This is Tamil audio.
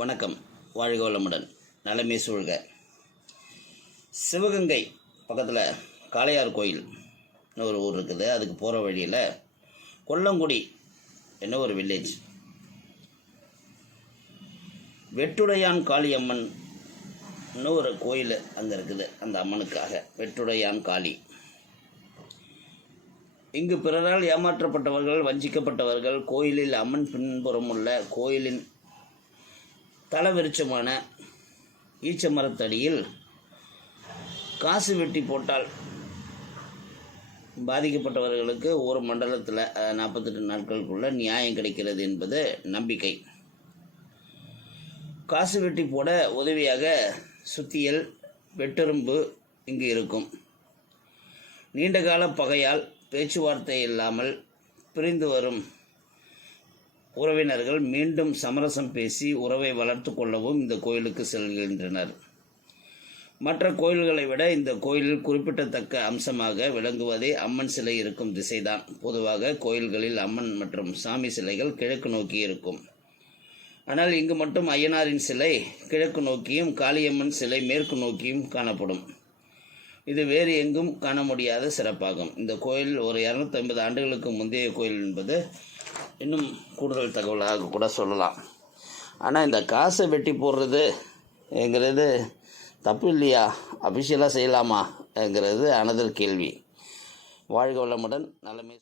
வணக்கம். வாழ்க வளமுடன். நலமே சூழ்க. சிவகங்கை பக்கத்தில் காளையார் கோயில் ஒரு ஊர் இருக்குது. அதுக்கு போகிற வழியில் கொல்லங்குடி என்ன ஒரு வில்லேஜ். வெட்டுடையான் காளியம்மன் ஒரு கோயில் அங்கே இருக்குது. அந்த அம்மனுக்காக வெட்டுடையான் காளி. இங்கு பிறரால் ஏமாற்றப்பட்டவர்கள், வஞ்சிக்கப்பட்டவர்கள் கோயிலில் அம்மன் பின்புறம் உள்ள கோயிலின் தலவிருட்சமான ஈச்ச மரத்தடியில் காசு வெட்டி போட்டால் பாதிக்கப்பட்டவர்களுக்கு ஒரு மண்டலத்தில் 48 நாட்களுக்குள்ள நியாயம் கிடைக்கிறது என்பது நம்பிக்கை. காசு வெட்டி போட உதவியாக சுத்தியல், வெட்டெரும்பு இங்கு இருக்கும். நீண்டகால பகையால் பேச்சுவார்த்தை இல்லாமல் பிரிந்து வரும் உறவினர்கள் மீண்டும் சமரசம் பேசி உறவை வளர்த்து கொள்ளவும் இந்த கோயிலுக்கு செல்கின்றனர். மற்ற கோயில்களை விட இந்த கோயிலில் குறிப்பிடத்தக்க அம்சமாக விளங்குவதே அம்மன் சிலை இருக்கும் திசைதான். பொதுவாக கோயில்களில் அம்மன் மற்றும் சாமி சிலைகள் கிழக்கு நோக்கி இருக்கும். ஆனால் இங்கு மட்டும் ஐயனாரின் சிலை கிழக்கு நோக்கியும் காளியம்மன் சிலை மேற்கு நோக்கியும் காணப்படும். இது வேறு எங்கும் காண முடியாத சிறப்பாகும். இந்த கோயில் ஒரு 250 ஆண்டுகளுக்கு முந்தைய கோயில் என்பது இன்னும் கூடுதல் தகவலாக கூட சொல்லலாம். ஆனால் இந்த காசை வெட்டி போடுறதுங்கிறது தப்பு இல்லையா? அபிஷியலாக செய்யலாமா என்கிறது அனதர் கேள்வி. வாழ்க வளமுடன். நலமே.